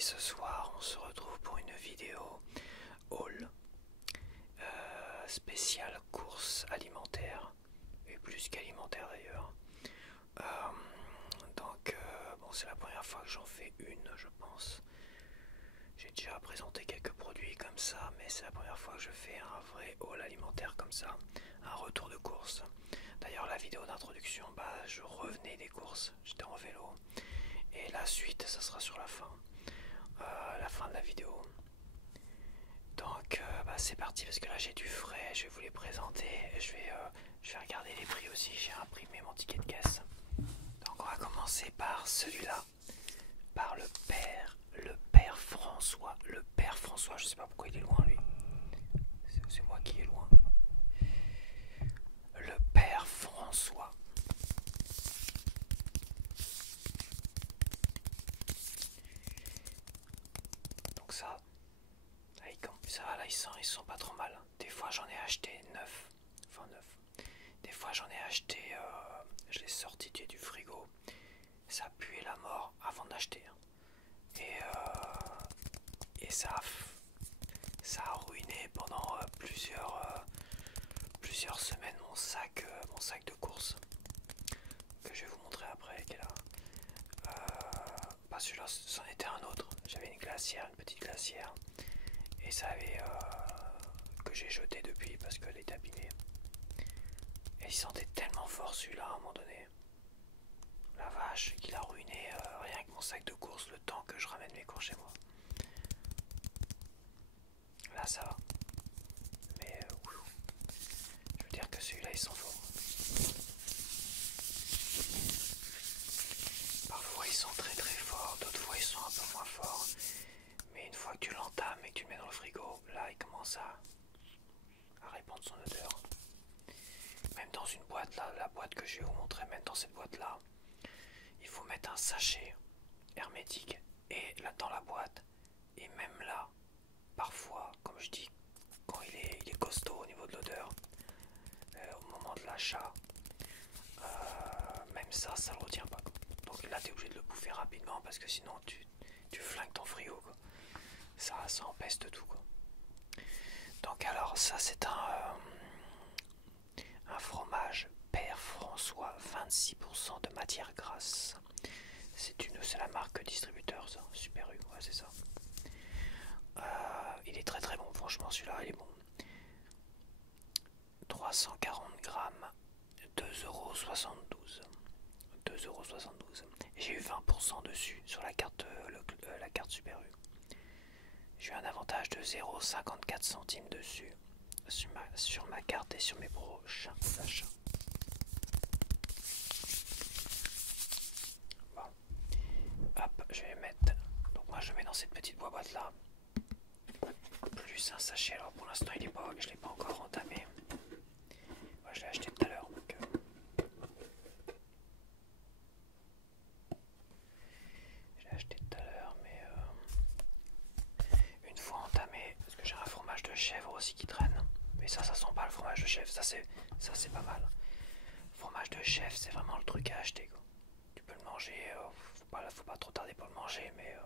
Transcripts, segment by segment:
ce soir on se retrouve pour une vidéo haul spéciale course alimentaire, et plus qu'alimentaire d'ailleurs. Bon, c'est la première fois que j'en fais une, je pense. J'ai déjà présenté quelques produits comme ça, mais c'est la première fois que je fais un vrai haul alimentaire comme ça, un retour de course. D'ailleurs, la vidéo d'introduction, je revenais des courses, j'étais en vélo, et la suite, ça sera sur la fin de la vidéo. Donc, c'est parti parce que là j'ai du frais, je vais vous les présenter, et je vais regarder les prix aussi, j'ai imprimé mon ticket de caisse. Donc, on va commencer par celui-là, par le père François. Le père François, je sais pas pourquoi il est loin lui. C'est moi qui est loin. Le père François. Donc ça là ils sont pas trop mal. Des fois j'en ai acheté 9. Enfin 9. Des fois j'en ai acheté, je l'ai sorti du frigo. Ça a pué la mort avant d'acheter. Et ça a ruiné pendant plusieurs semaines mon sac de course. Que je vais vous montrer après. Qui est là. Celui-là, c'en était un autre. J'avais une petite glacière. Et ça avait que j'ai jeté depuis parce qu'elle est abîmée. Et il sentait tellement fort celui-là à un moment donné. La vache, qu'il a ruiné rien que mon sac de course le temps que je ramène mes courses chez moi. Là ça va. Mais je veux dire que celui-là il sent fort. Parfois ils sont très très forts, d'autres fois ils sont un peu moins forts. Mais une fois que tu l'entames et que tu le mets dans le frigo, là il commence à répandre son odeur. Même dans une boîte, là, la boîte que je vais vous montrer, même dans cette boîte là, il faut mettre un sachet hermétique. Et là dans la boîte, et même là, parfois, comme je dis, quand il est costaud au niveau de l'odeur, au moment de l'achat, même ça le retient pas. Donc là, tu es obligé de le bouffer rapidement parce que sinon tu flingues ton frigo, quoi. Ça empeste tout, quoi. Donc alors, ça c'est un fromage Père François, 26% de matière grasse. C'est la marque distributeur, ça. Super U, ouais, c'est ça. Il est très très bon, franchement, celui-là, il est bon. 340 grammes, 2,72 €. 2,72 €. Et j'ai eu 20% dessus sur la carte Super U. J'ai eu un avantage de 0,54 centimes dessus sur ma carte et sur mes prochains achats. Bon. Hop, je vais mettre. Donc moi je mets dans cette petite boîte là. Plus un sachet. Alors pour l'instant je l'ai pas encore entamé. Moi je l'ai acheté tout à l'heure. Je l'ai acheté tout à l'heure, mais une fois entamé, parce que j'ai un fromage de chèvre aussi qui traîne. Mais ça sent pas le fromage de chèvre. Ça c'est pas mal. Fromage de chèvre, c'est vraiment le truc à acheter, quoi. Tu peux le manger, faut pas trop tarder pour le manger, mais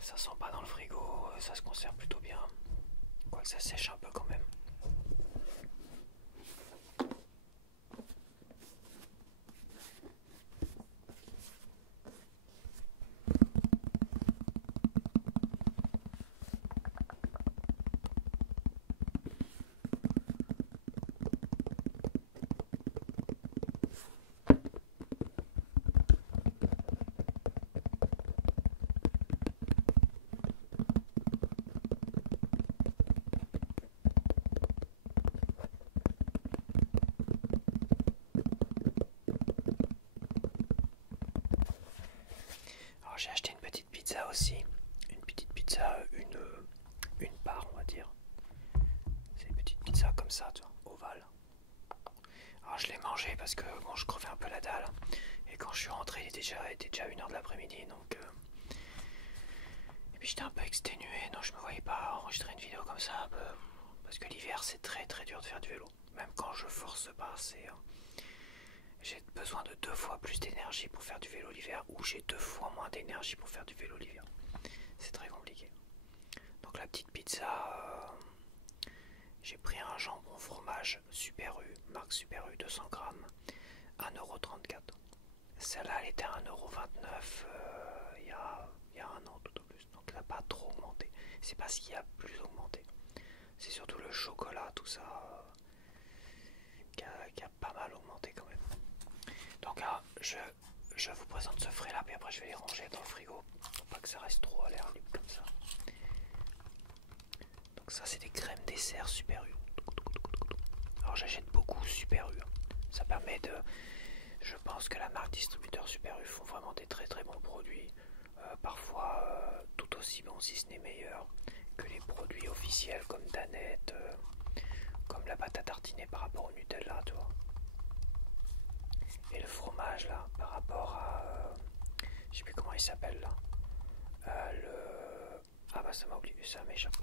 ça sent pas dans le frigo, ça se conserve plutôt bien. Quoique ça sèche un peu quand même. Alors j'ai acheté une petite pizza aussi. Une petite pizza, une part on va dire. C'est une petite pizza comme ça, tu vois, ovale. Alors je l'ai mangé parce que bon, je crevais un peu la dalle. Et quand je suis rentré, il était déjà 1 h de l'après-midi. Donc et puis j'étais un peu exténué, donc je me voyais pas enregistrer une vidéo comme ça. Parce que l'hiver c'est très très dur de faire du vélo. Même quand je force pas, j'ai besoin de 2 fois plus d'énergie pour faire du vélo l'hiver, ou j'ai 2 fois moins d'énergie pour faire du vélo l'hiver. C'est très compliqué. Donc la petite pizza, j'ai pris un jambon fromage Super U, marque Super U 200 grammes, 1,34 €. Celle-là, elle était à 1,29 € il y a un an tout au plus. Donc elle n'a pas trop augmenté. C'est pas ce qui a plus augmenté. C'est surtout le chocolat, tout ça, qui a pas mal augmenté quand même. Donc là, je vous présente ce frais là, puis après je vais les ranger dans le frigo pour pas que ça reste trop à l'air libre comme ça. Donc ça, c'est des crèmes dessert Super U. Alors j'achète beaucoup Super U. Ça permet de... Je pense que la marque distributeur Super U font vraiment des très très bons produits. Parfois tout aussi bons, si ce n'est meilleurs, que les produits officiels comme Danette, comme la pâte à tartiner par rapport au Nutella, tu vois. Et le fromage là, par rapport à... je sais plus comment il s'appelle là. Ah bah ça m'a oublié, ça m'échappe.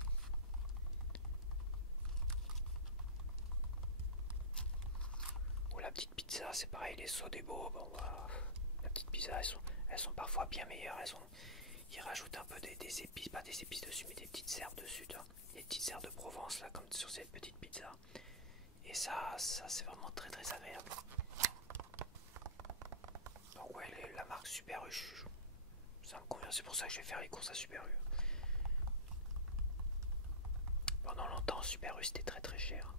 Ou la petite pizza, c'est pareil, les Sodebo, bon bah, la petite pizza, elles sont parfois bien meilleures. Ils rajoutent un peu des épices, pas des épices dessus, mais des petites herbes dessus, tu vois. Des petites herbes de Provence là, comme sur cette petite pizza. Et ça c'est vraiment très très agréable. Donc ouais, la marque Super U, ça me convient, c'est pour ça que je vais faire les courses à Super U. Pendant longtemps, Super U c'était très très cher.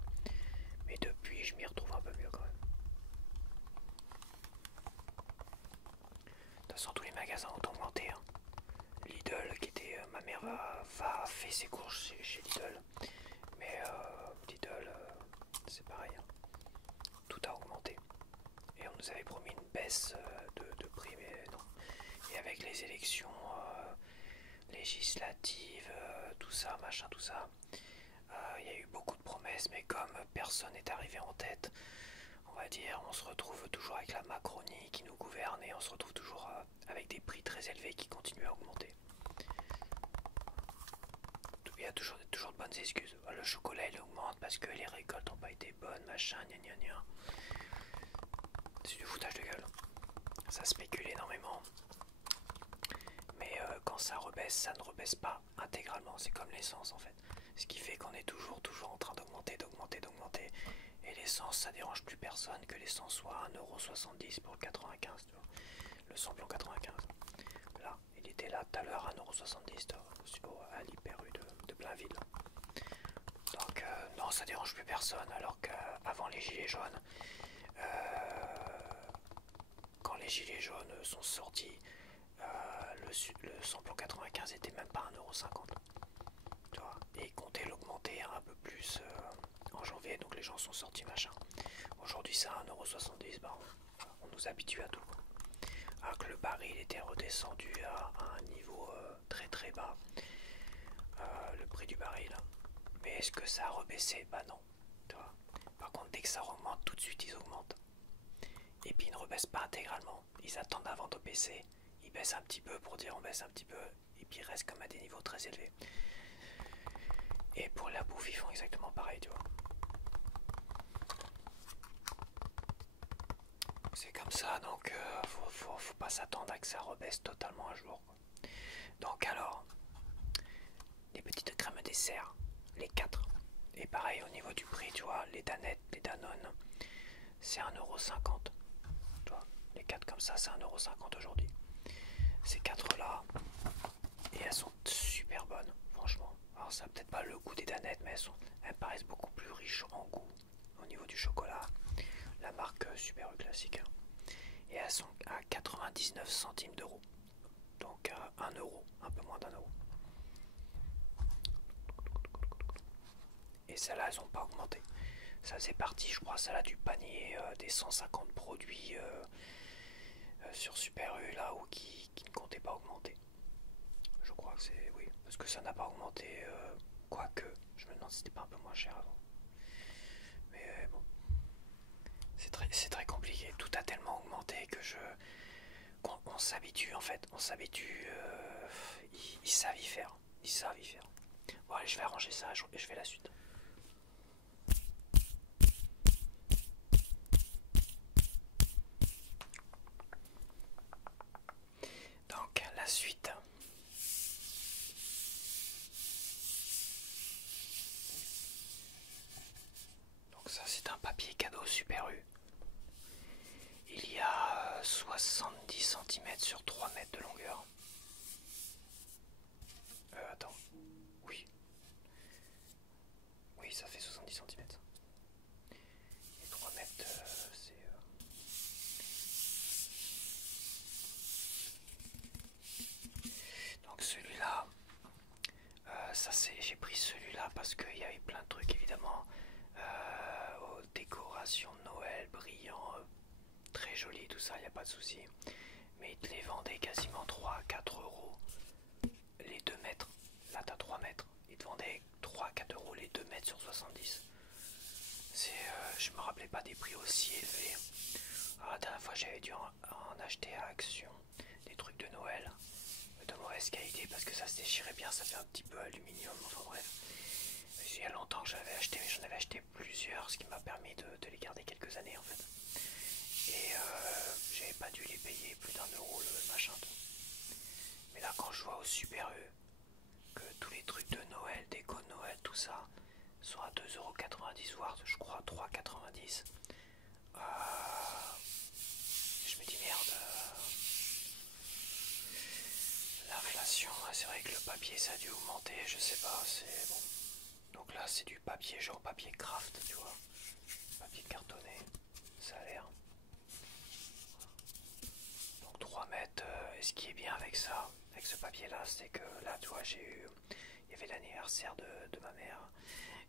Mais depuis, je m'y retrouve un peu mieux quand même. De toute façon, tous les magasins ont augmenté. Hein. Lidl, qui était... ma mère va faire ses courses chez Lidl. Mais Lidl, c'est pareil. Hein. Tout a augmenté. Et on nous avait promis une baisse de prix, mais non. Et avec les élections législatives, tout ça, machin, tout ça, il y a eu beaucoup de promesses, mais comme personne n'est arrivé en tête, on va dire, on se retrouve toujours avec la Macronie qui nous gouverne et on se retrouve toujours avec des prix très élevés qui continuent à augmenter. Il y a toujours de bonnes excuses. Le chocolat il augmente parce que les récoltes n'ont pas été bonnes, machin, gna gna gna. C'est du foutage de gueule. Ça spécule énormément. Mais quand ça rebaisse, ça ne rebaisse pas intégralement. C'est comme l'essence en fait. Ce qui fait qu'on est toujours en train d'augmenter. Et l'essence, ça dérange plus personne que l'essence soit à 1,70 € pour le 95, tu vois. Le samplon 95. Là, il était là tout à l'heure à 1,70 € à l'hyper U de Blainville. Donc non, ça dérange plus personne. Alors qu'avant les gilets jaunes, quand les gilets jaunes sont sortis, le samplon 95 était même pas 1,50 €. Tu vois, et ils comptaient l'augmenter un peu plus en janvier, donc les gens sont sortis machin. Aujourd'hui c'est à 1,70 €, bah, on nous habitue à tout. Alors que le baril était redescendu à un niveau très très bas, le prix du baril. Mais est-ce que ça a rebaissé? Bah non. Tu vois. Par contre dès que ça augmente, tout de suite ils augmentent. Et puis ils ne rebaissent pas intégralement. Ils attendent avant de baisser. Ils baissent un petit peu pour dire on baisse un petit peu. Et puis ils restent comme à des niveaux très élevés. Et pour la bouffe, ils font exactement pareil, tu vois. C'est comme ça, donc faut pas s'attendre à que ça rebaisse totalement un jour. Quoi. Donc alors, les petites crèmes dessert, les 4. Et pareil au niveau du prix, tu vois, les Danettes, les Danone, c'est 1,50 €. Tu vois, les 4 comme ça, c'est 1,50 € aujourd'hui. Ces 4 là, et elles sont super bonnes, franchement. Alors ça n'a peut-être pas le goût des Danettes, mais elles paraissent beaucoup plus riches en goût au niveau du chocolat. La marque Super U classique. Et elles sont à 99 centimes d'euros. Donc à 1 €, un peu moins d'1 €. Et celles-là, elles n'ont pas augmenté. Ça c'est parti, je crois, celle-là du panier des 150 produits sur Super U là, ou qui ne comptaient pas augmenter. Je crois que c'est... oui, parce que ça n'a pas augmenté, quoique. Je me demande si c'était pas un peu moins cher avant. Mais bon, c'est très compliqué. Tout a tellement augmenté que on s'habitue en fait. On s'habitue. Ils savent y faire. Ils savent y faire. Bon allez, je vais arranger ça et je fais la suite. Donc la suite. Super U. Il y a 70 cm sur 3 mètres de longueur. Attends. Oui. Oui, ça fait 70 cm. Et 3 mètres, c'est... Donc celui-là, j'ai pris celui-là parce qu'il y avait plein de trucs évidemment. Aux décorations de Noël, brillants, très jolis, tout ça, il n'y a pas de souci. Mais ils te les vendaient quasiment 3 à 4 euros les 2 mètres. Là, t'as 3 mètres. Ils te vendaient 3 à 4 euros les 2 mètres sur 70. Je me rappelais pas des prix aussi élevés. Alors, la dernière fois, j'avais dû en acheter à Action des trucs de Noël de mauvaise qualité parce que ça se déchirait bien, ça fait un petit peu aluminium, enfin bref. Il y a longtemps que j'avais acheté, mais j'en avais acheté plusieurs, ce qui m'a permis de les garder quelques années en fait. Et j'avais pas dû les payer plus d'1 euro le machin. Mais là quand je vois au Super U que tous les trucs de Noël, déco de Noël, tout ça sont à 2,90 €, voire je crois 3,90 €. Je me dis merde. L'inflation, c'est vrai que le papier ça a dû augmenter, je sais pas, c'est bon. Donc là c'est du papier genre papier craft, tu vois. Papier cartonné, ça a l'air. Donc 3 mètres, et ce qui est bien avec ça, avec ce papier là, c'est que là tu vois il y avait l'anniversaire de ma mère.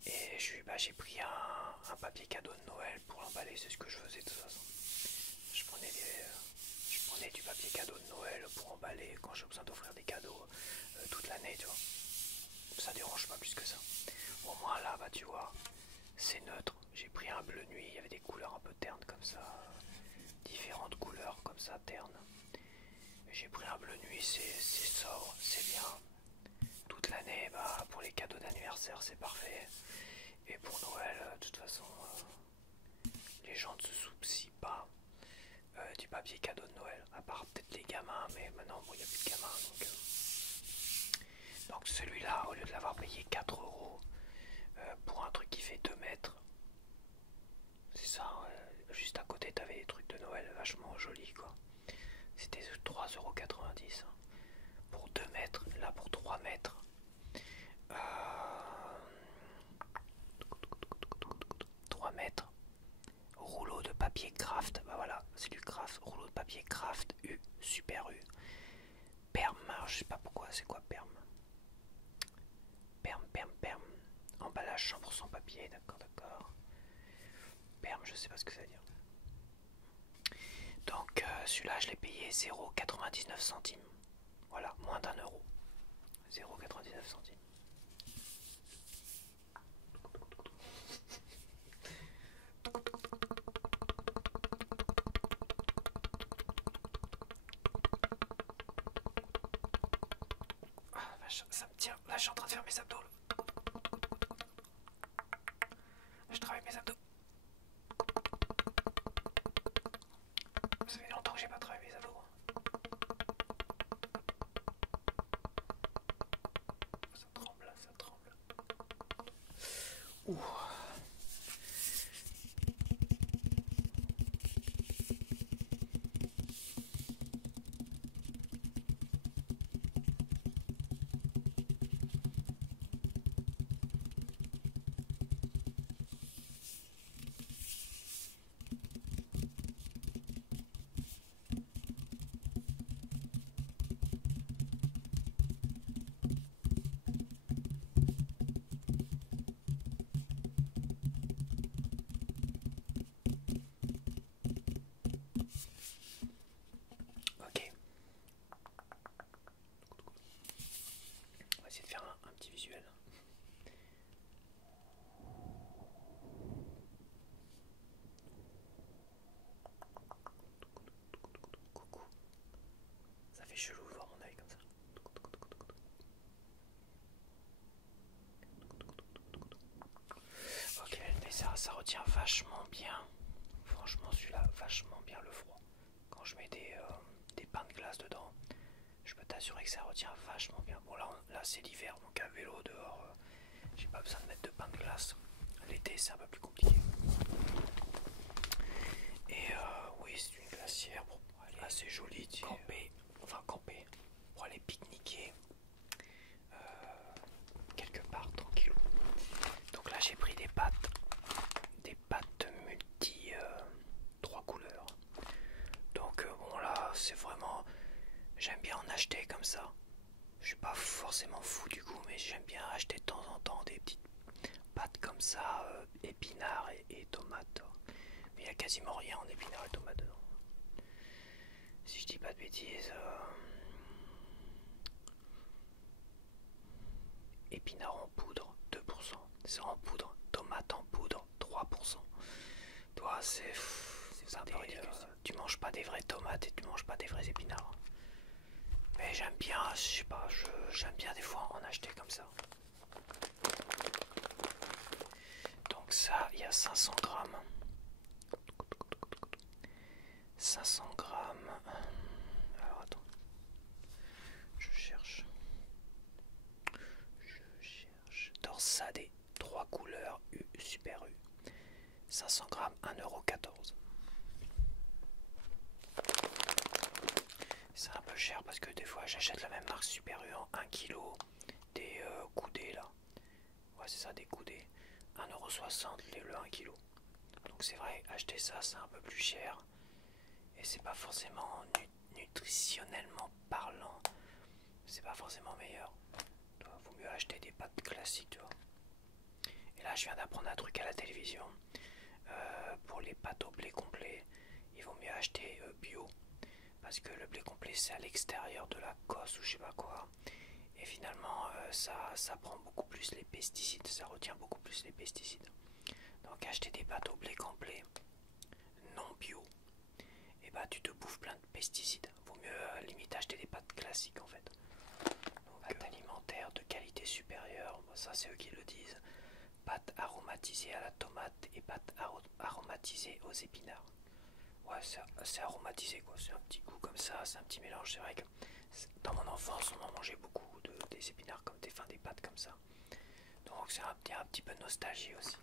Et j'ai pris un papier cadeau de Noël pour l'emballer, c'est ce que je faisais de toute façon. Je prenais du papier cadeau de Noël pour emballer quand j'ai besoin d'offrir des cadeaux toute l'année, tu vois. Ça dérange pas plus que ça. Au moins là, bah tu vois, c'est neutre. J'ai pris un bleu nuit, il y avait des couleurs un peu ternes comme ça, différentes couleurs comme ça, ternes. J'ai pris un bleu nuit, c'est sobre, c'est bien. Toute l'année, bah pour les cadeaux d'anniversaire, c'est parfait. Et pour Noël, de toute façon, les gens ne se soucient pas du papier cadeau de Noël, à part peut-être les gamins, mais maintenant bon, il n'y a plus de gamins. Donc celui-là, au lieu de l'avoir payé 4 € pour un truc qui fait 2 mètres, c'est ça, juste à côté t'avais des trucs de Noël vachement jolis quoi. C'était 3,90 € hein, pour 2 mètres, là pour 3 mètres. 3 mètres, rouleau de papier craft, bah voilà, c'est du craft, rouleau de papier craft U, Super U. Perm, je sais pas pourquoi, c'est quoi perm? Perm. Emballage 100% papier, d'accord. Perm, je sais pas ce que ça veut dire. Donc celui-là, je l'ai payé 0,99 €. Voilà, moins d'1 €. 0,99 €. Ah, vache, ça me tient. Là, je suis en train de faire mes abdos. Je travaille mes abdos. Ça fait longtemps que j'ai pas travaillé mes abdos. Ça tremble, là, ça tremble. Ouh. Ok. On va essayer de faire un petit visuel. Coucou. Ça fait chelou de voir mon œil comme ça. Ok, mais ça retient vachement bien. Franchement, celui-là, vachement bien le froid. Quand je mets des pains de glace dedans, je peux t'assurer que ça retient vachement bien. Bon, là c'est l'hiver, donc à vélo dehors, j'ai pas besoin de mettre de pain de glace. L'été, c'est un peu plus compliqué. oui, c'est une glacière pour aller assez jolie, camper, enfin camper, pour aller pique-niquer quelque part tranquille. Donc là j'ai pris des pâtes multi 3 couleurs. Donc bon là c'est vraiment, j'aime bien en acheter comme ça. Je suis pas forcément fou du goût, mais j'aime bien acheter de temps en temps des petites pâtes comme ça, épinards et tomates. Mais il n'y a quasiment rien en épinards et tomates dedans. Si je dis pas de bêtises, épinards en poudre 2%, c'est en poudre, tomates en poudre 3%. Toi c'est un peu ridicule. Tu manges pas des vraies tomates et tu manges pas des vrais épinards. Mais j'aime bien, je sais pas, j'aime bien des fois en acheter comme ça. Donc ça, il y a 500 grammes. 500 grammes. Alors attends. Je cherche. Dorsadé, 3 couleurs U, Super U. 500 grammes, 1,14 €. C'est un peu cher parce que des fois j'achète la même marque Super U en 1 kg. Des coudées là. Ouais, c'est ça, des coudées. 1,60 € le 1 kg. Donc c'est vrai, acheter ça c'est un peu plus cher. Et c'est pas forcément nutritionnellement parlant. C'est pas forcément meilleur. Il vaut mieux acheter des pâtes classiques, tu vois. Et là je viens d'apprendre un truc à la télévision. Pour les pâtes au blé complet, il vaut mieux acheter bio. Parce que le blé complet c'est à l'extérieur de la cosse ou je sais pas quoi. Et finalement ça prend beaucoup plus les pesticides. Ça retient beaucoup plus les pesticides. Donc acheter des pâtes au blé complet non bio, et bah tu te bouffes plein de pesticides. Vaut mieux limite acheter des pâtes classiques en fait. Donc pâtes alimentaires de qualité supérieure, bon, ça c'est eux qui le disent. Pâtes aromatisées à la tomate et pâtes aromatisées aux épinards. Ouais, c'est aromatisé quoi, c'est un petit goût comme ça, c'est un petit mélange. C'est vrai que dans mon enfance on en mangeait beaucoup des épinards comme des pâtes comme ça. Donc c'est un petit peu de nostalgie aussi.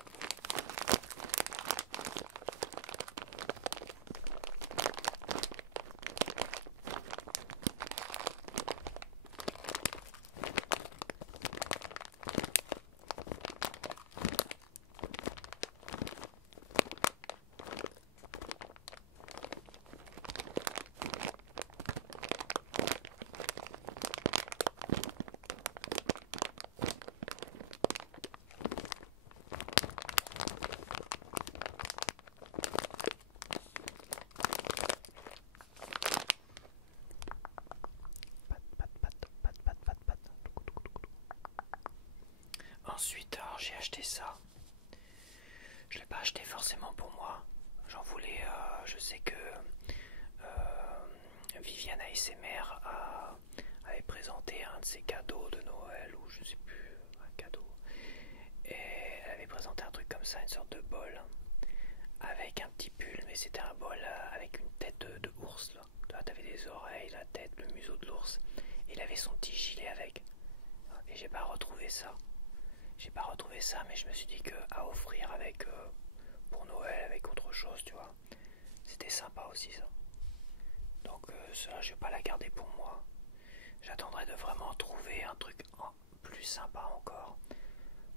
Ensuite, alors j'ai acheté ça. Je l'ai pas acheté forcément pour moi. J'en voulais. Je sais que Viviane ASMR avait présenté un de ses cadeaux de Noël ou je sais plus, un cadeau. Et elle avait présenté un truc comme ça, une sorte de bol avec un petit pull, mais c'était un bol avec une tête de ours là. Tu avais des oreilles, la tête, le museau de l'ours. Il avait son petit gilet avec. Et j'ai pas retrouvé ça. J'ai pas retrouvé ça, mais je me suis dit que à offrir avec pour Noël avec autre chose, tu vois, c'était sympa aussi ça. Donc ça, je vais pas la garder pour moi. J'attendrai de vraiment trouver un truc plus sympa encore,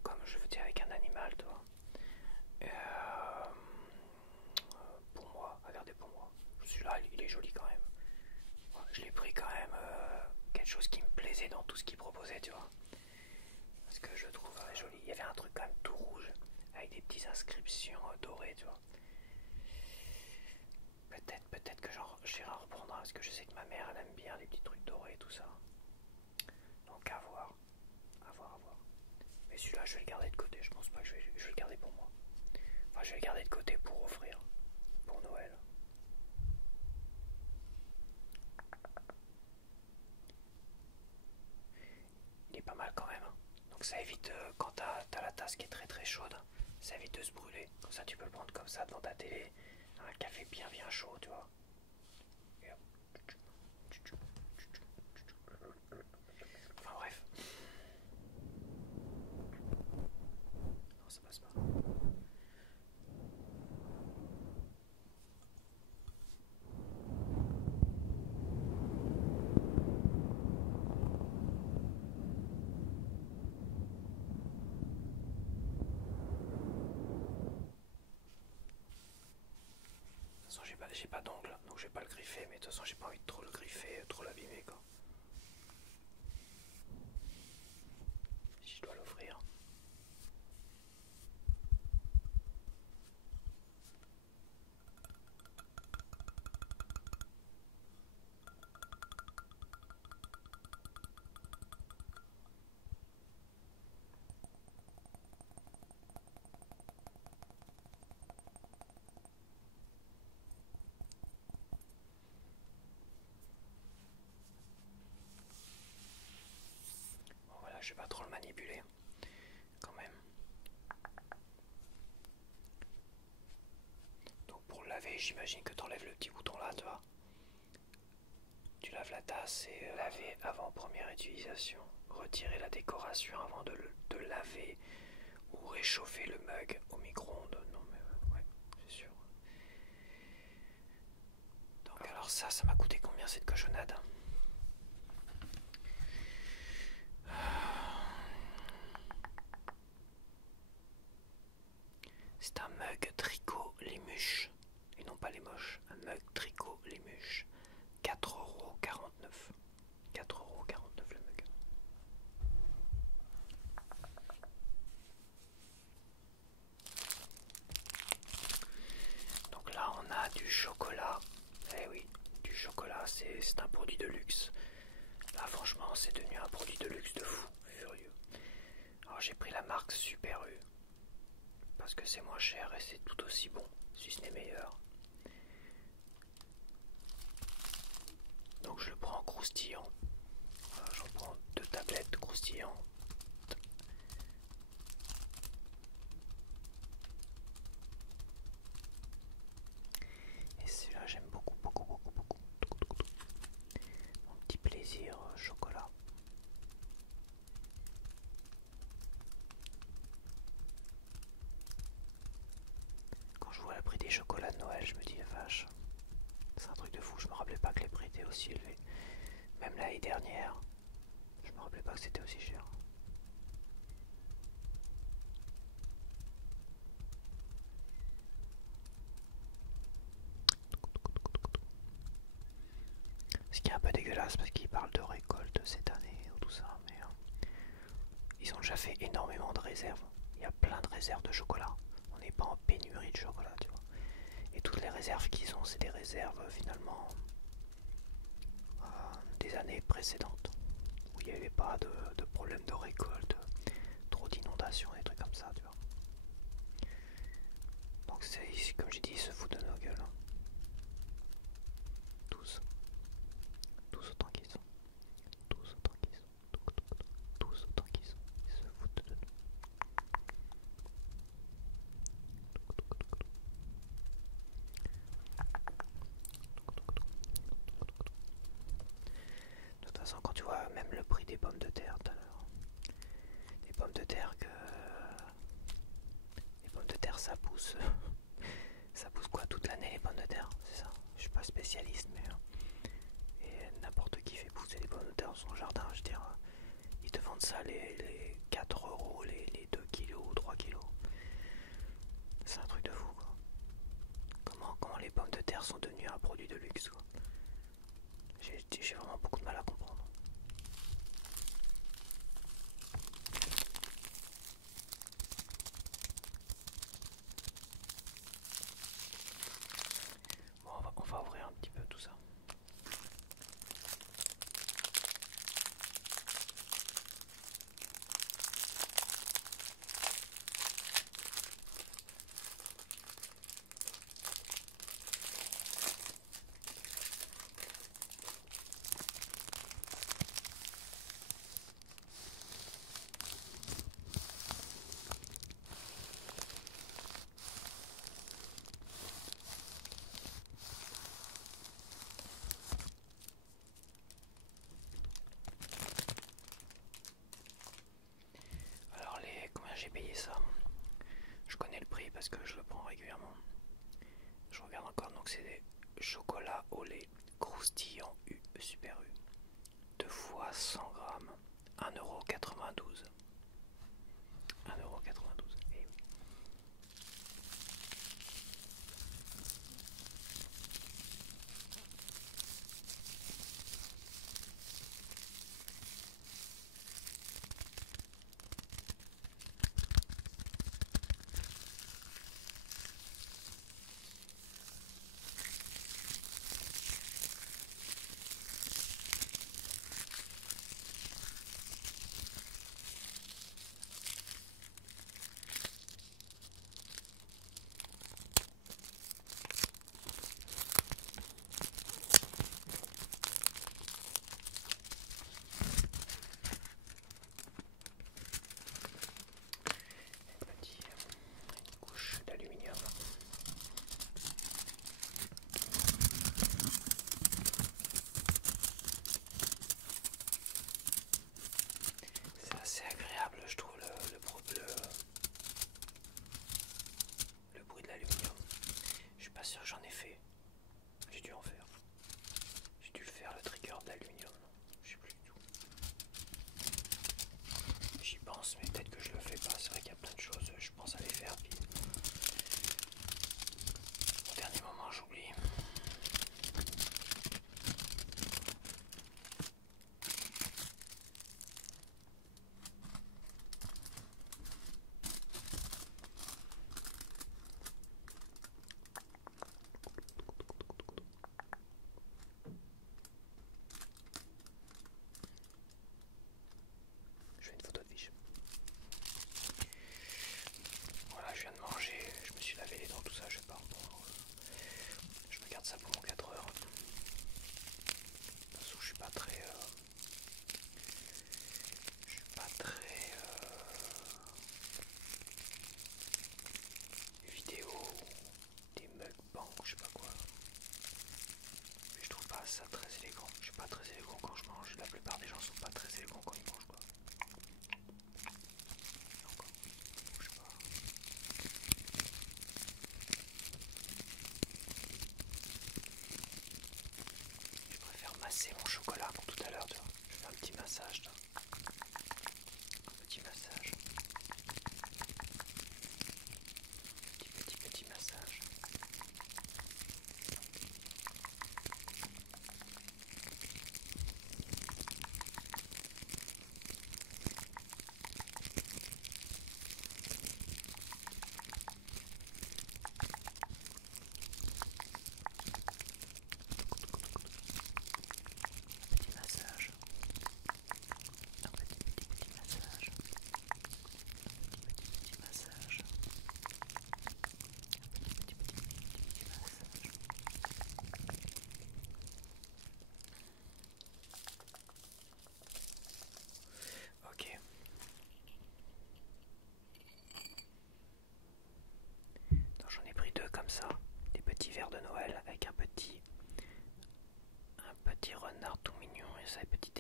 comme je veux dire avec un animal, tu vois. Pour moi, à garder pour moi. Celui-là, il est joli quand même. Je l'ai pris quand même quelque chose qui me plaisait dans tout ce qu'il proposait, tu vois. Parce que je trouve joli. Il y avait un truc quand même tout rouge avec des petites inscriptions dorées, tu vois. Peut-être que j'irai en reprendre un parce que je sais que ma mère elle aime bien les petits trucs dorés et tout ça. Donc à voir. Mais celui-là je vais le garder de côté. Je pense pas que je vais le garder pour moi. Enfin je vais le garder de côté pour offrir pour Noël. Il est pas mal quand même. Donc ça évite quand t'as la tasse qui est très très chaude, ça évite de se brûler. Comme ça tu peux le prendre comme ça devant ta télé, un café bien chaud, tu vois. Enfin bref. Non, ça passe pas. j'ai pas d'ongle, donc je vais pas le griffer, mais de toute façon j'ai pas envie de trop le griffer, trop l'abîmer quoi. Si je dois l'offrir. Bon voilà, je vais pas trop le manipuler quand même. Donc pour le laver, j'imagine que tu enlèves le petit bouton là, tu vois. Tu laves la tasse et laver avant première utilisation. Retirer la décoration avant de laver ou réchauffer le mug au micro-ondes. Non mais ouais, c'est sûr. Donc alors ça m'a coûté combien cette cochonnade? C'est un mug tricot Limuche, et non pas les moches, un mug tricot Limuche, 4,49 €. 4,49 € le mug. Donc là on a du chocolat, eh oui, du chocolat, c'est un produit de luxe. Là franchement c'est devenu un produit de luxe de fou, furieux. Alors j'ai pris la marque Super U, parce que c'est moins cher et c'est tout aussi bon, si ce n'est meilleur. Donc je le prends en croustillant. Voilà, j'en prends 2 tablettes croustillantes. Et celui-là j'aime beaucoup, beaucoup, beaucoup, beaucoup. Mon petit plaisir chocolat. Quand je vois le prix des chocolats de Noël, je me dis vache, c'est un truc de fou, je me rappelais pas que les prix étaient aussi élevés. Même l'année dernière, je me rappelais pas que c'était aussi cher. Ce qui est un peu dégueulasse parce qu'ils parlent de récolte cette année ou tout ça, mais ils ont déjà fait énormément de réserves. Il y a plein de réserves de chocolat. On n'est pas en pénurie de chocolat, tu vois. Et toutes les réserves qu'ils ont, c'est des réserves finalement des années précédentes, où il n'y avait pas de problème de récolte, trop d'inondations, des trucs comme ça, tu vois. Donc c'est comme j'ai dit, ils se foutent de nos gueules. Tous. Tous autant qu'ils sont. Tous autant qu'ils sont. Tous autant qu'ils sont. Ils se foutent de nous. De toute façon, quand tu vois même le prix des pommes de terre tout à l'heure, les pommes de terre les pommes de terre ça pousse. Ça pousse quoi toute l'année les pommes de terre, c'est ça? Je suis pas spécialiste mais et n'importe qui fait pousser les pommes de terre dans son jardin, je veux dire, ils te vendent ça les 4 €, les 2 kilos ou 3 kilos. C'est un truc de fou quoi. Comment les pommes de terre sont devenues un produit de luxe quoi. J'ai vraiment beaucoup de mal à comprendre. Bon, on va ouvrir un petit peu tout ça. Alors combien j'ai payé ça? Je connais le prix parce que je le prends régulièrement. Je regarde encore, donc c'est des chocolats au lait croustillant U, Super U. 2 fois 100 grammes, 1,92 €. 1,92 €. Et oui.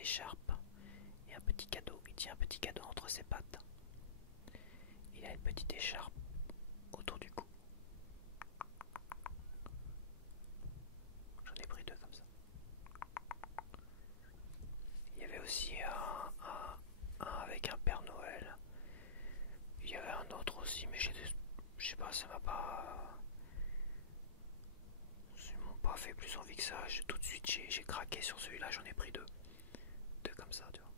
écharpe et un petit cadeau. Il tient un petit cadeau entre ses pattes. Il a une petite écharpe autour du cou. J'en ai pris deux comme ça. Il y avait aussi un avec un Père Noël. Il y avait un autre aussi, mais je sais pas, ça m'a pas... Ils m'ont pas fait plus envie que ça. Tout de suite, j'ai craqué sur celui-là, j'en ai pris deux. Deux comme ça, tu vois.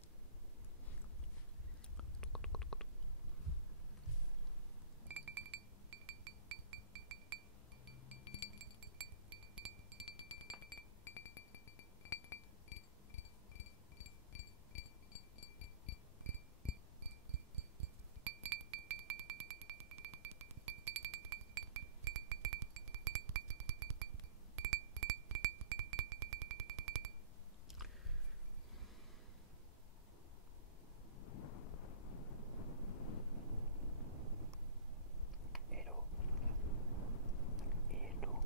Hello. Hello.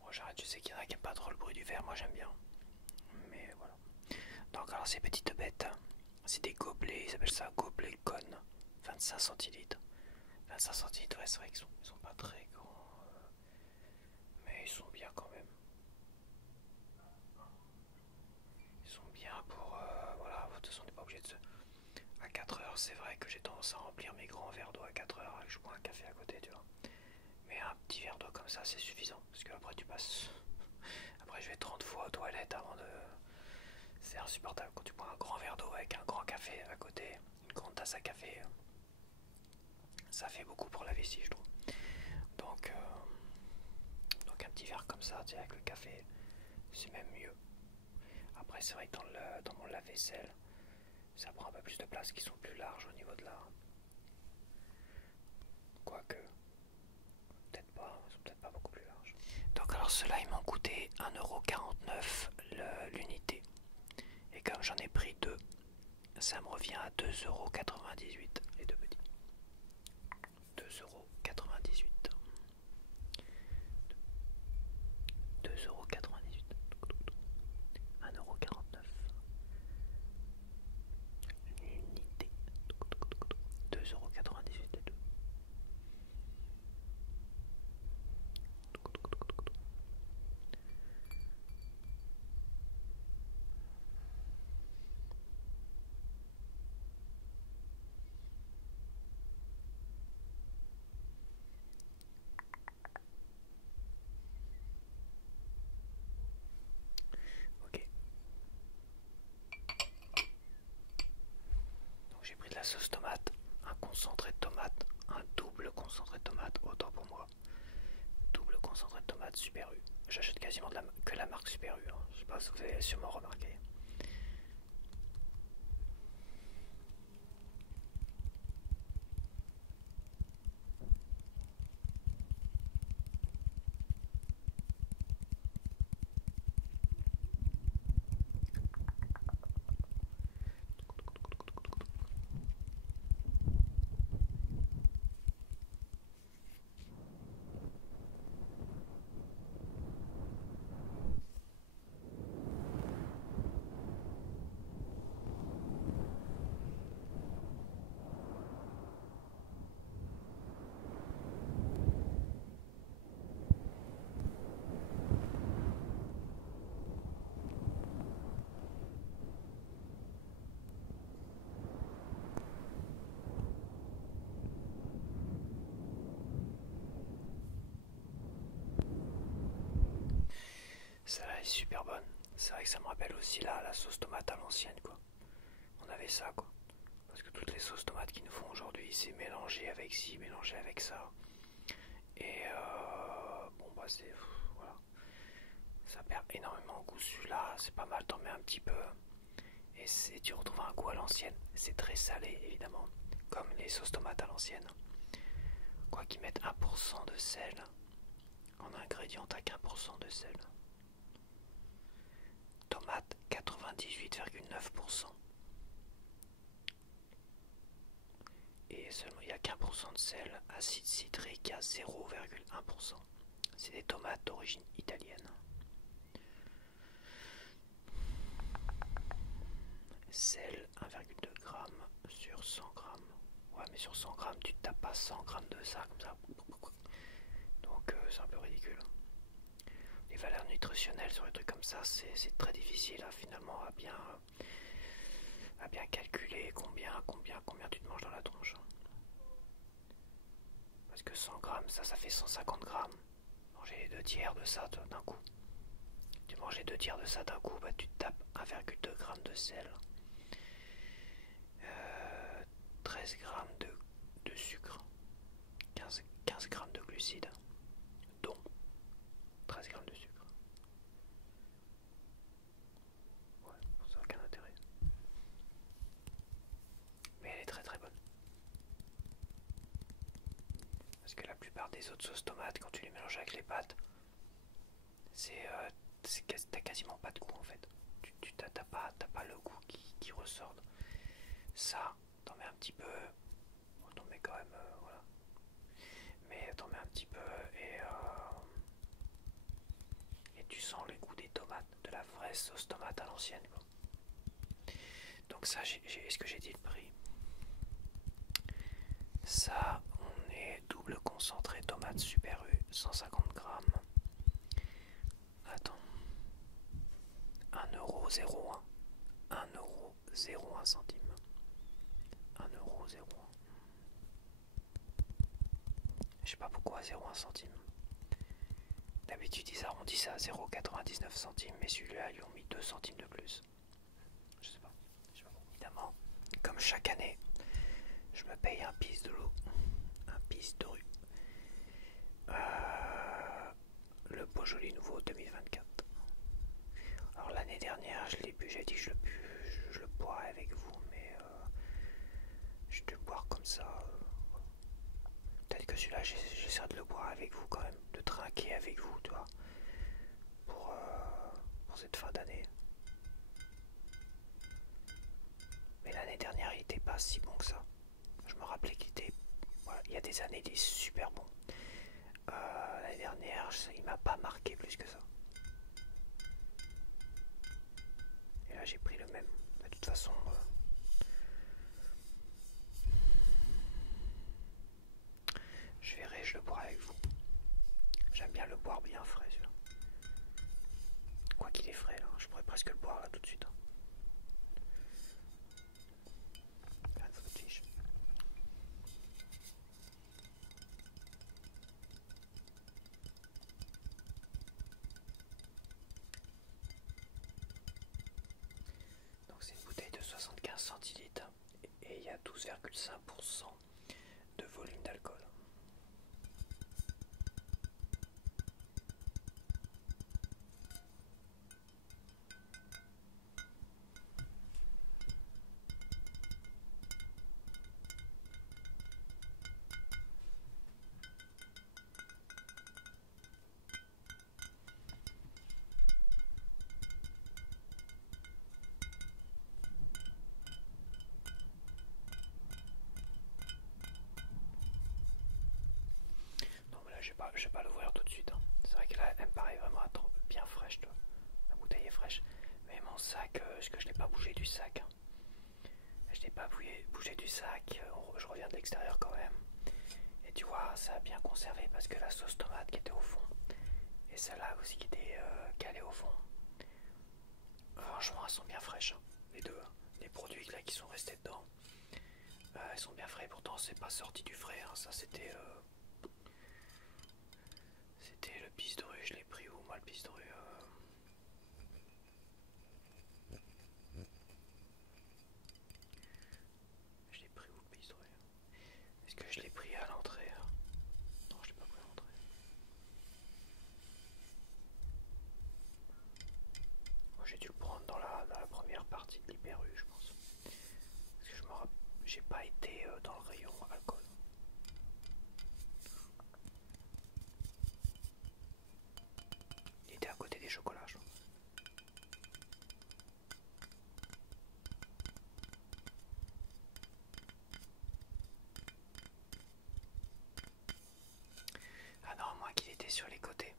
Bon, j'arrête, je sais qu'il y en a qui n'aiment pas trop le bruit du verre, moi j'aime bien. Mais voilà. Donc alors ces petites bêtes, c'est des gobelets, ils appellent ça gobelet conne, 25 centilitres. 25 centilitres, ouais, c'est vrai qu'ils sont pas très grands, mais ils sont bien quand même. Ils sont bien pour... voilà, de toute façon on n'est pas obligé de se... À 4 heures, c'est vrai que j'ai tendance à remplir mes grands verres d'eau à 4 heures et que je bois un café à côté, tu vois. Mais un petit verre d'eau comme ça, c'est suffisant. Parce que après tu passes... Après je vais 30 fois aux toilettes avant de... C'est insupportable quand tu bois un grand verre d'eau avec un grand café à côté, une grande tasse à café. Ça fait beaucoup pour la vessie, je trouve. Donc un petit verre comme ça, tu sais, avec le café, c'est même mieux. Après, c'est vrai que dans mon lave-vaisselle, ça prend un peu plus de place, qui sont plus larges au niveau de la... Quoique, peut-être pas, ils sont peut-être pas beaucoup plus larges. Donc alors ceux-là, ils m'ont coûté 1,49 € l'unité. Et comme j'en ai pris deux, ça me revient à 2,98 € les deux petits. 2,98 €. 2,98 €. 1,49 € l'unité. 2,98 € les deux. Ok. Donc j'ai pris de la sauce tomate, un concentré de tomate, un double concentré de tomate, autant pour moi. Double concentré de tomate Super U. J'achète quasiment que la marque Super U, hein. Je sais pas si vous avez sûrement remarqué. est super bonne. C'est vrai que ça me rappelle aussi la sauce tomate à l'ancienne, quoi. On avait ça, quoi. Parce que toutes les sauces tomates qu'ils nous font aujourd'hui, c'est mélangé avec ci, mélangé avec ça. Et bon, bah c'est... Voilà. Ça perd énormément de goût. Celui-là, c'est pas mal, t'en mets un petit peu. Et tu retrouves un goût à l'ancienne. C'est très salé, évidemment. Comme les sauces tomates à l'ancienne. Quoi qu'ils mettent 1% de sel. En ingrédient, t'as qu'1% de sel. Tomate, 98,9%. Et seulement, il n'y a qu'1% de sel. Acide citrique à 0,1%. C'est des tomates d'origine italienne. Sel, 1,2 g sur 100 g. Ouais, mais sur 100 g, tu te tapes pas 100 g de ça comme ça. Donc c'est un peu ridicule. Les valeurs nutritionnelles sur les trucs comme ça, c'est très difficile finalement à bien calculer combien tu te manges dans la tronche. Parce que 100 grammes, ça fait 150 grammes. Manger les 2 tiers de ça d'un coup. Tu manges les 2 tiers de ça d'un coup, bah tu te tapes 1,2 g de sel. 13 grammes de sucre. 15 grammes de glucides. Dont 13 grammes de sucre. Ouais, ça n'a aucun intérêt. Mais elle est très très bonne. Parce que la plupart des autres sauces tomates, quand tu les mélanges avec les pâtes, t'as quasiment pas de goût en fait. T'as pas le goût qui ressort. Ça, t'en mets un petit peu. Bon, t'en mets quand même, voilà. Mais t'en mets un petit peu et tu sens le goût des tomates, de la vraie sauce tomate à l'ancienne. Donc ça, est-ce que j'ai dit le prix? Ça, on est double concentré tomate Super U, 150 grammes. Attends. 1,01€. 1,01€ centime. 1,01€. Je sais pas pourquoi 0,1 centime. D'habitude ils arrondissent à 0,99 centimes, mais celui-là ils ont mis 2 centimes de plus. Je sais pas. Évidemment, comme chaque année, je me paye un pisse de l'eau. Un pisse de rue. Le Beaujolais nouveau 2024. Alors l'année dernière, je l'ai bu, j'ai dit que je le boirais avec vous, mais je vais le boire comme ça. Peut-être que celui-là, j'essaierai de le boire avec vous quand même, de trinquer avec vous, tu vois, pour cette fin d'année. Mais l'année dernière, il était pas si bon que ça. Je me rappelais qu'il était... Voilà, il y a des années, il est super bon. L'année dernière, il m'a pas marqué plus que ça. Et là, j'ai pris le même. De toute façon... je verrai, je le boirai avec vous. J'aime bien le boire bien frais, celui-là. Quoi qu'il est frais, là, je pourrais presque le boire là tout de suite. Donc c'est une bouteille de 75 centilitres et il y a 12,5% de volume d'alcool. Je vais pas l'ouvrir tout de suite. Hein. C'est vrai que là, elle me paraît vraiment bien fraîche. Toi. La bouteille est fraîche. Mais mon sac, est-ce que je l'ai pas bougé du sac? Hein. Je l'ai pas bougé du sac. Je reviens de l'extérieur quand même. Et tu vois, ça a bien conservé parce que la sauce tomate qui était au fond et celle-là aussi qui était calée au fond. Franchement, elles sont bien fraîches. Hein. Les deux. Hein. Les produits là qui sont restés dedans. Elles sont bien frais. Pourtant, c'est pas sorti du frais. Hein. Ça, c'était... C'était le pisse de rue, je l'ai pris où moi le pisse de rue Est-ce que je l'ai pris à l'entrée? Non, je l'ai pas pris à l'entrée. Moi, j'ai dû le prendre dans la première partie de l'Hyper U, je pense. Parce que j'ai pas été dans le rayon alcool. Il était à côté des chocolats, je pense. Ah non, moi qu'il était sur les côtés.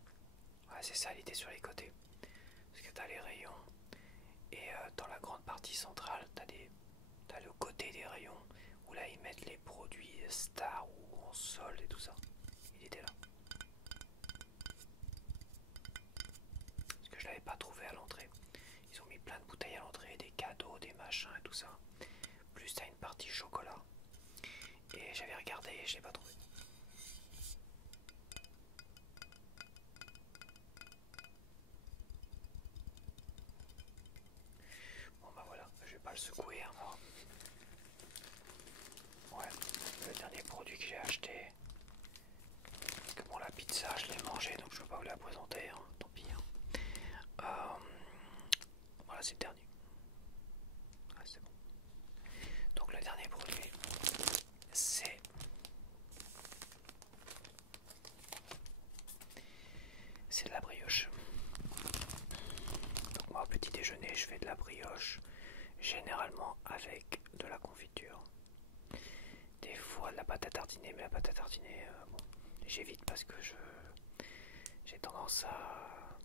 Ouais, c'est ça, il était sur les côtés. Parce que t'as les rayons. Et dans la grande partie centrale, t'as le côté des rayons où là ils mettent les produits stars ou en solde et tout ça. Il était là. Parce que je l'avais pas trouvé à l'entrée. Ils ont mis plein de bouteilles à l'entrée, des cadeaux, des machins et tout ça. Plus t'as une partie chocolat. Et j'avais regardé et je l'ai pas trouvé. Bon bah voilà, je vais pas le secouer hein, non. Ouais, le dernier produit que j'ai acheté. Parce que bon la pizza je l'ai mangée donc je peux pas vous la présenter, hein, tant pis. Hein. Voilà c'est le dernier. Ouais, c'est bon. Donc le dernier produit c'est de la brioche. Donc moi au petit déjeuner je fais de la brioche, généralement avec de la confiture. Des fois de la pâte à tartiner, mais la pâte à tartiner, bon, j'évite parce que j'ai tendance à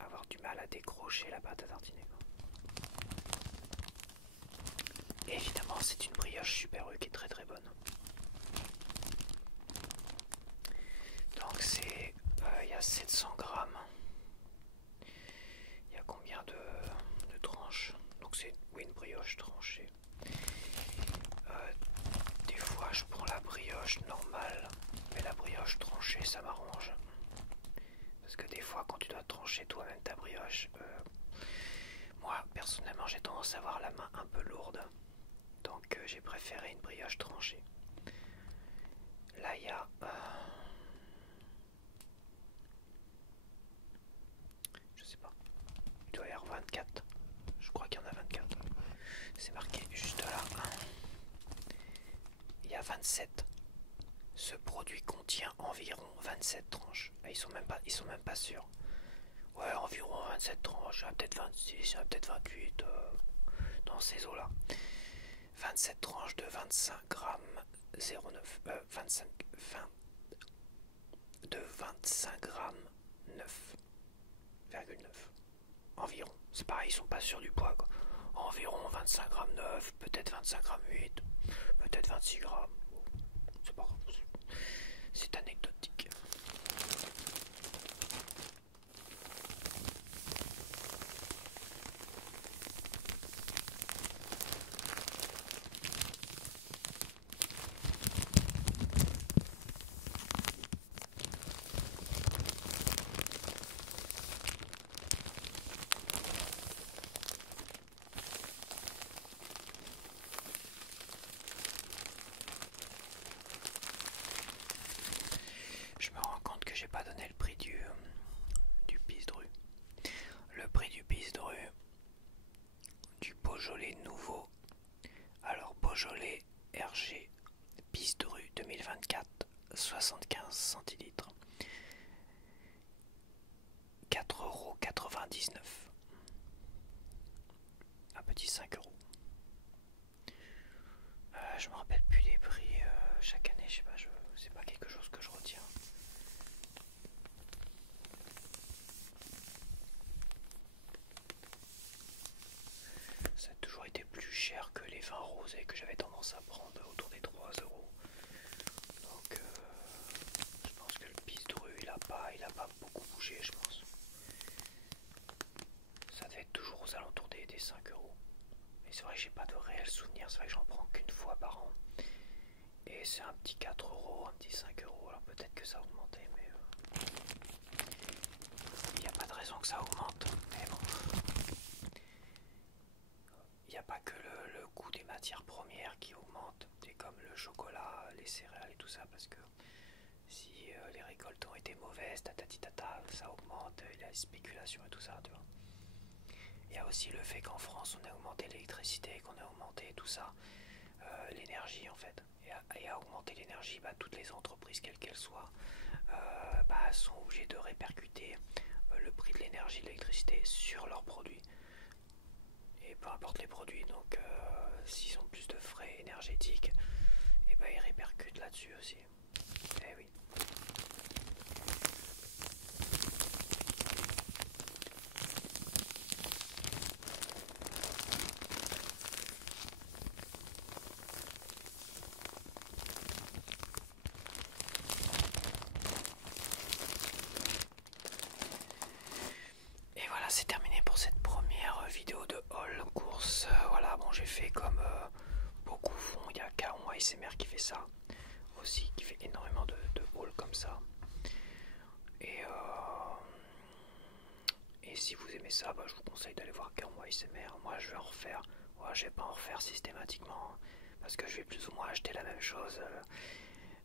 avoir du mal à décrocher la pâte à tartiner. Et évidemment c'est une brioche Super U qui est très très bonne. Donc c'est, il y a 700 grammes. Il y a combien de tranches? Donc c'est oui, une brioche tranchée. Des fois je prends la brioche normale, mais la brioche tranchée ça m'arrange. Parce que des fois quand tu dois trancher toi-même ta brioche, moi personnellement j'ai tendance à avoir la main un peu lourde. Donc j'ai préféré une brioche tranchée. Là il y a... je sais pas. Il doit y avoir 24. Je crois qu'il y en a 24. C'est marqué juste là. Il y a 27. Ce produit contient environ 27 tranches. Ils sont même pas sûrs. Ouais, environ 27 tranches. Il y en a peut-être 26, il y en a peut-être 28 dans ces eaux-là. 27 tranches de 25 grammes 0,9. 25, 20, de 25 grammes 9,9. Environ. C'est pareil, ils sont pas sûrs du poids quoi. Environ 25 grammes 9, peut-être 25 grammes 8, peut-être 26 grammes. C'est pas grave. C'est anecdotique. Je me rends compte que j'ai pas donné le prix du Pisse-Dru. Le prix du Pisse-Dru du Beaujolais nouveau. Alors Beaujolais RG Pisse-Dru 2024 75 centilitres. 4,99 €. Un petit 5 €. Je me rappelle plus des prix chaque année, je sais pas, c'est pas quelque chose que je retiens. Ça a toujours été plus cher que les vins rosés que j'avais tendance à prendre autour des 3 €. Donc je pense que le Pisse-Dru il a pas beaucoup bougé je pense. Ça devait être toujours aux alentours des 5 €. Mais c'est vrai que j'ai pas de réel souvenir, c'est vrai que j'en prends qu'une fois par an. Et c'est un petit 4 €, un petit 5 €, alors peut-être que ça a augmenté, mais il n'y a pas de raison que ça augmente. Mais bon, il n'y a pas que le coût des matières premières qui augmente, c'est comme le chocolat, les céréales. été mauvaise, tatati tata, ça augmente, il y a la spéculation et tout ça, tu vois. Il y a aussi le fait qu'en France on a augmenté l'électricité, qu'on a augmenté tout ça, l'énergie en fait. Et à augmenter l'énergie, bah, toutes les entreprises, quelles qu'elles soient, bah, sont obligées de répercuter le prix de l'énergie, de l'électricité sur leurs produits. Et peu importe les produits, donc s'ils ont plus de frais énergétiques, et bah, ils répercutent là-dessus aussi. Eh oui. Et voilà, c'est terminé pour cette première vidéo de haul course. Voilà, bon, j'ai fait comme beaucoup font. Il y a Kaon ASMR qui fait ça aussi, qui fait énormément de haul comme ça. Et, et si vous aimez ça, bah, je vous conseille d'aller voir Kaon ASMR. Moi, je vais en refaire. Ouais, je vais pas en refaire systématiquement parce que je vais plus ou moins acheter la même chose.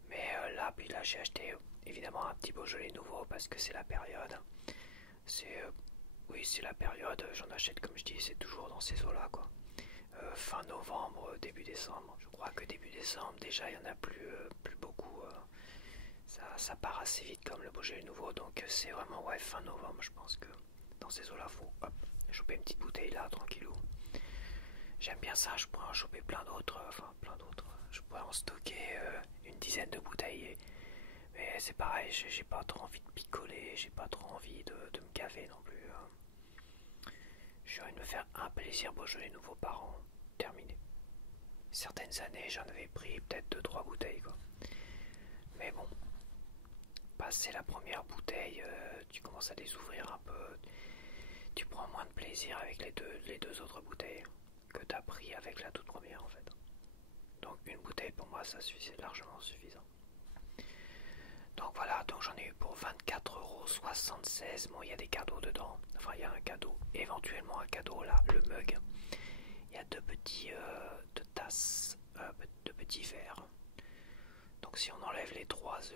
Mais là, puis là, j'ai acheté évidemment un petit Beaujolais nouveau parce que c'est la période. C'est oui, c'est la période, j'en achète comme je dis, c'est toujours dans ces eaux-là quoi. Fin novembre, début décembre. Je crois que début décembre, déjà il n'y en a plus beaucoup. Ça part assez vite comme le Beaujolais nouveau, donc c'est vraiment ouais, fin novembre, je pense que dans ces eaux-là, faut hop, choper une petite bouteille là, tranquillou. J'aime bien ça, je pourrais en choper plein d'autres, enfin plein d'autres. Je pourrais en stocker une dizaine de bouteilles. Mais c'est pareil, j'ai pas trop envie de picoler, j'ai pas trop envie de me gaver non plus. J'ai envie de me faire un plaisir Beaujolais nouveau par an, terminé. Certaines années, j'en avais pris peut-être 2-3 bouteilles, quoi. Mais bon, passer la première bouteille, tu commences à les ouvrir un peu. Tu prends moins de plaisir avec les deux autres bouteilles que tu as pris avec la toute première, en fait. Donc une bouteille, pour moi, ça suffit, c'est largement suffisant. Donc voilà, donc j'en ai eu pour 24,76 €. Bon, il y a des cadeaux dedans. Enfin, il y a un cadeau, éventuellement un cadeau là, le mug. Il y a deux tasses, deux petits verres. Donc si on enlève les 3 €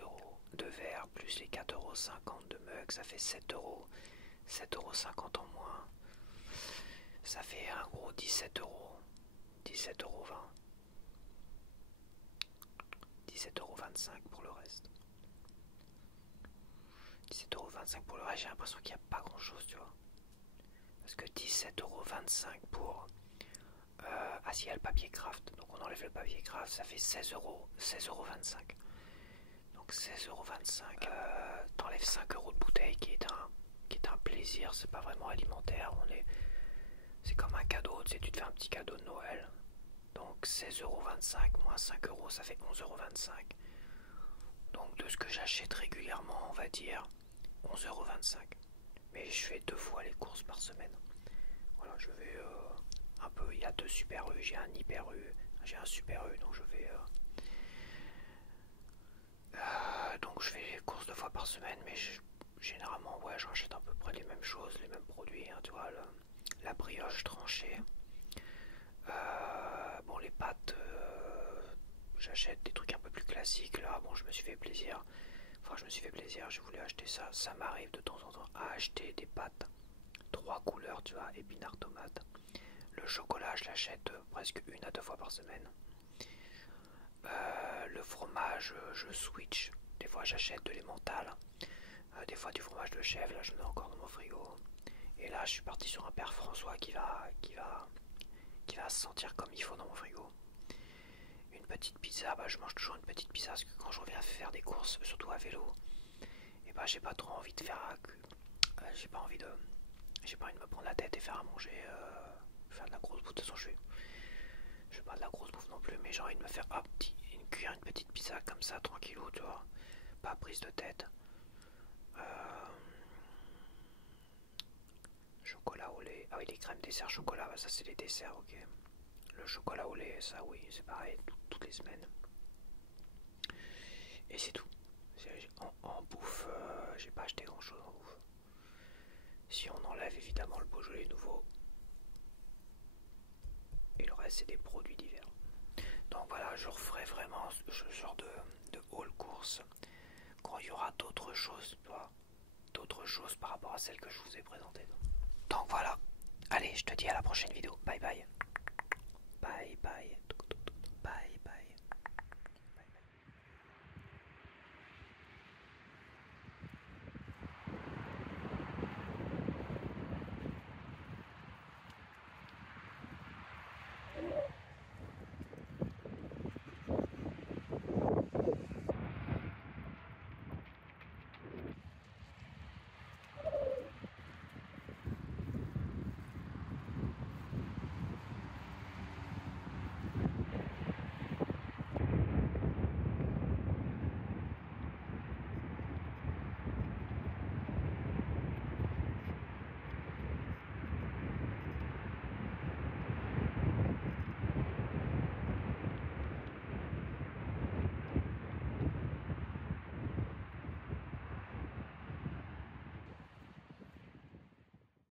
de verre plus les 4,50 € de mug, ça fait 7 €. 7,50 € en moins. Ça fait un gros 17 €. 17,20 €. 17,25 € pour le reste. 17,25 € pour le reste, j'ai l'impression qu'il n'y a pas grand chose, tu vois. Parce que 17,25 € pour. Ah, si, il y a le papier craft. Donc on enlève le papier craft, ça fait 16 €. 16,25 €. Donc 16,25 €. T'enlèves 5 € de bouteille qui est un plaisir, c'est pas vraiment alimentaire. C'est comme un cadeau, tu sais, tu te fais un petit cadeau de Noël. Donc 16,25 € moins 5 €, ça fait 11,25 €. Donc de ce que j'achète régulièrement, on va dire 11,25 €. Mais je fais 2 fois les courses par semaine. Voilà, je vais un peu, il y a 2 super U, j'ai un hyper U, j'ai un super U, donc je vais donc je fais les courses 2 fois par semaine, mais généralement ouais, je rachète à peu près les mêmes choses, les mêmes produits, hein, tu vois, la brioche tranchée. Bon, les pâtes, j'achète des trucs un peu plus classiques. Là, bon, je me suis fait plaisir. Enfin, je me suis fait plaisir, j'ai voulu acheter ça. Ça m'arrive de temps en temps à acheter des pâtes 3 couleurs, tu vois, épinards, tomates. Le chocolat, je l'achète presque 1 à 2 fois par semaine. Le fromage, je switch. Des fois, j'achète de l'emmental. Des fois, du fromage de chèvre. Là, j'en ai encore dans mon frigo. Et là, je suis parti sur un père François qui va se sentir comme il faut dans mon frigo. Une petite pizza, bah, je mange toujours une petite pizza parce que quand je reviens à faire des courses, surtout à vélo, et bah, j'ai pas trop envie de faire. J'ai pas envie de me prendre la tête et faire à manger, faire de la grosse bouffe. De toute façon, je fais pas de la grosse bouffe non plus, mais j'ai envie de me faire cuire une petite pizza comme ça, tranquillou, tu vois, pas prise de tête. Chocolat au lait, ah oui, les crèmes dessert chocolat, bah, ça c'est les desserts, ok. Le chocolat au lait, ça oui, c'est pareil, toutes les semaines. Et c'est tout. En bouffe, j'ai pas acheté grand chose en bouffe. Si on enlève évidemment le Beaujolais nouveau, et le reste c'est des produits divers. Donc voilà, je referai vraiment ce genre de haul course il y aura d'autres choses, tu vois, d'autres choses par rapport à celles que je vous ai présentées. Donc voilà, allez, je te dis à la prochaine vidéo, bye bye, bye bye.